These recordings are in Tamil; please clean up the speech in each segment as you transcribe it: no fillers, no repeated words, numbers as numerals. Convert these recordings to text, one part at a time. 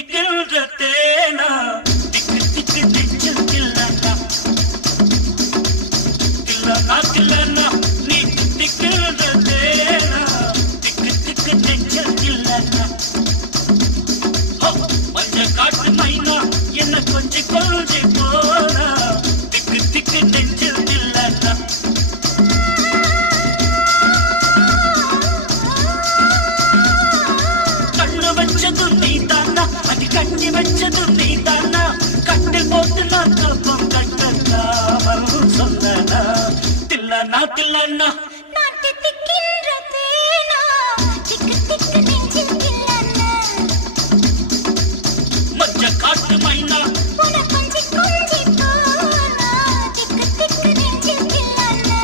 தித்திக்கின்ற தேனா திக்கு திக்கு நெஞ்சில் கில்லனா கில்லனா கில்லனா நீ தித்திக்கின்ற தேனா திக்கு திக்கு நெஞ்சில் கில்லனா மஞ்ச காட்டு மைனா என்ன கொஞ்சி கொஞ்சி போனா திக்கு திக்கு நெஞ்சில் கில்லனா வச்சது நீதானா அது கண்ணி வச்சது நீதானா கட்டில் போட்டு நான் தூக்கம் கட்டலாமல் சொன்னா தில்லனா தில்லனா நான் தித்திக்கின்ற தேனா திக்கு திக்கு நெஞ்சில் கில்லனா மஞ்ச காட்டு மைனா உன கொஞ்சி கொஞ்சி போனா திக்கு திக்கு நெஞ்சில் கில்லனா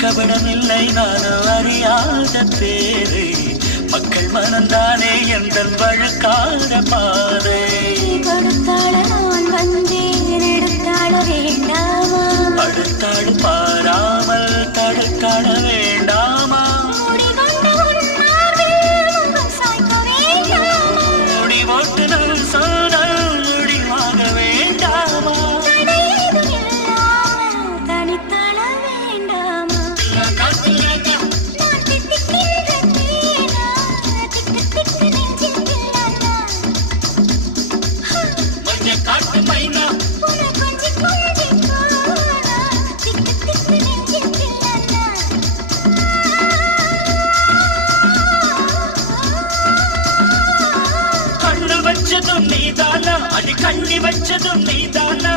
கபடமில்லை நானும் அறியாத பேரை மக்கள் மனந்தானே எந்த வழுக்காத பாதை கொடுத்தாள நான் வந்தேன் எடுத்தாள வேண்டாமா அடுத்தாடு பாராமல் தடுத்தாட வேண்டாமா முடி போட்டு நான் சொன்னால் முடிவாக வேண்டாமா காட்டு மைனா கண்ணு வச்சதும் நீதானா அது கண்ணி வச்சதும் நீதானா